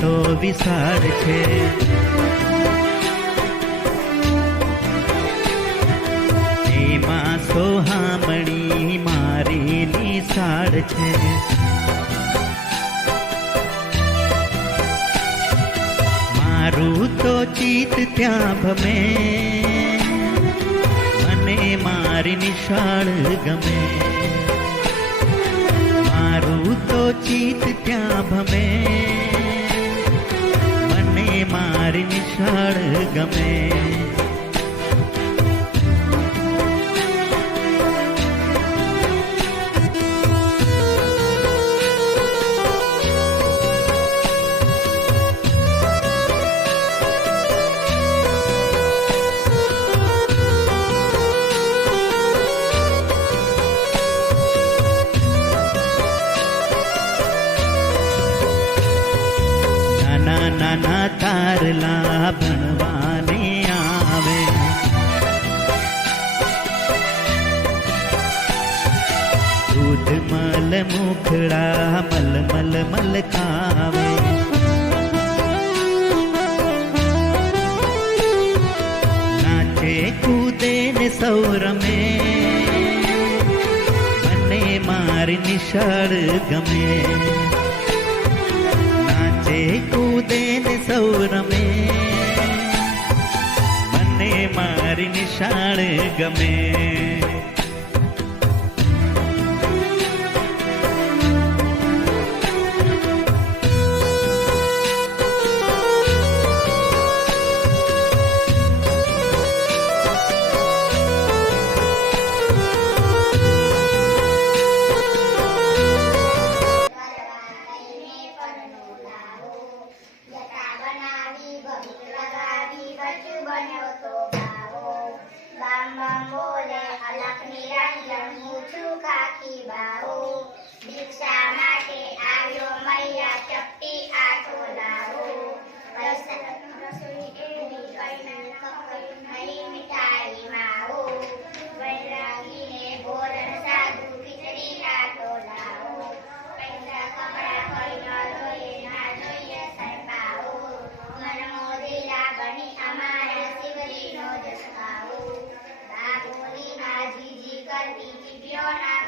તો વિશાળ છે. એમાં સોહામણી મારી નિશાળ છે. મારું તો ચિત્ત ત્યાં ભમે, મને મારી નિશાળ ગમે. મારું તો ચિત્ત ત્યાં ભમે, મને મારી નિશાળ ગમે. નાના તારલા ભણવાને આવે, દૂધ મલ મુખડા મલ મલ મલ ખાવે. નાચે કૂદે ને સૌ રમે, મને મારી નિશાળ ગમે. કૂદે ને સૌ રમે, મને મારી નિશાળ ગમે. ભિક્ષા માટે આવ્યો મૈયા ચપટી આટો લાવો. રસોઈ એવી કઈ મીઠાઈ માવો. વૈરાગીને ભોજન સાદું ખીચડી આટો લાવો. પૈસા કપડા કઈ ન જોઈએ, ના જોઈએ સરપાવો. મનમોદીલા બની અમારા શિવજીનો જસ ખાવો. બાબુની માં જીજી કરતી જીવ્યો ના